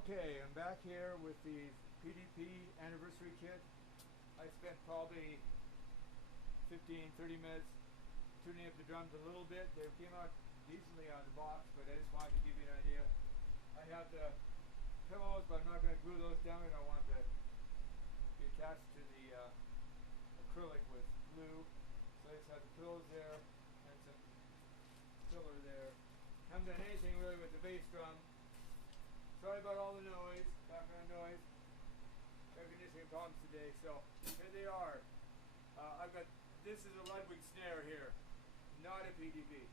Okay, I'm back here with the PDP Anniversary Kit. I spent probably 15-30 minutes tuning up the drums a little bit. They came out decently on the box, but I just wanted to give you an idea. I have the pillows, but I'm not going to glue those down. I don't want to be attached to the acrylic with glue. So I just have the pillows there and some filler there. Haven't done anything really with the bass drum. Sorry about all the noise, background noise, air conditioning problems today. So here they are. This is a Ludwig snare here, not a PDP.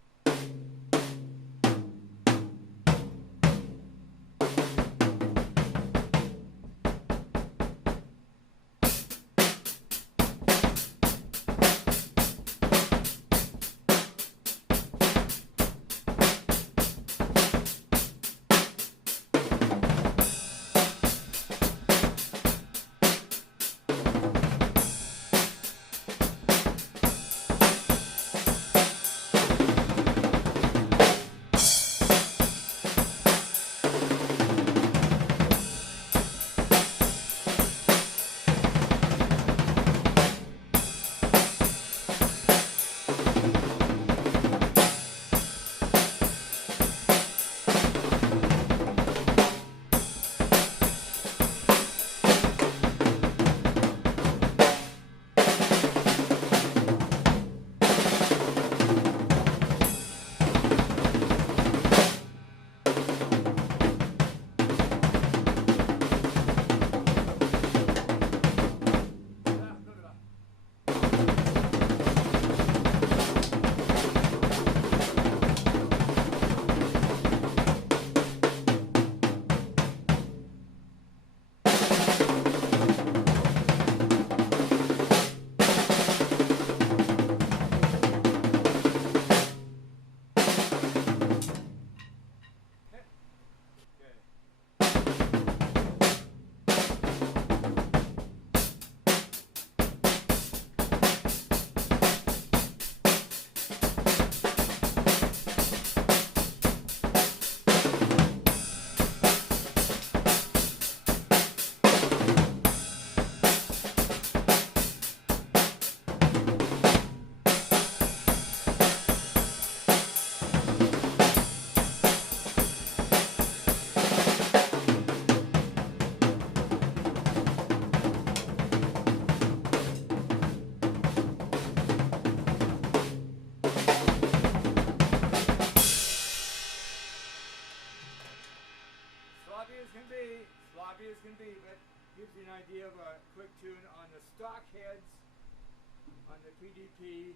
Sloppy as can be, but gives you an idea of a quick tune on the stock heads on the PDP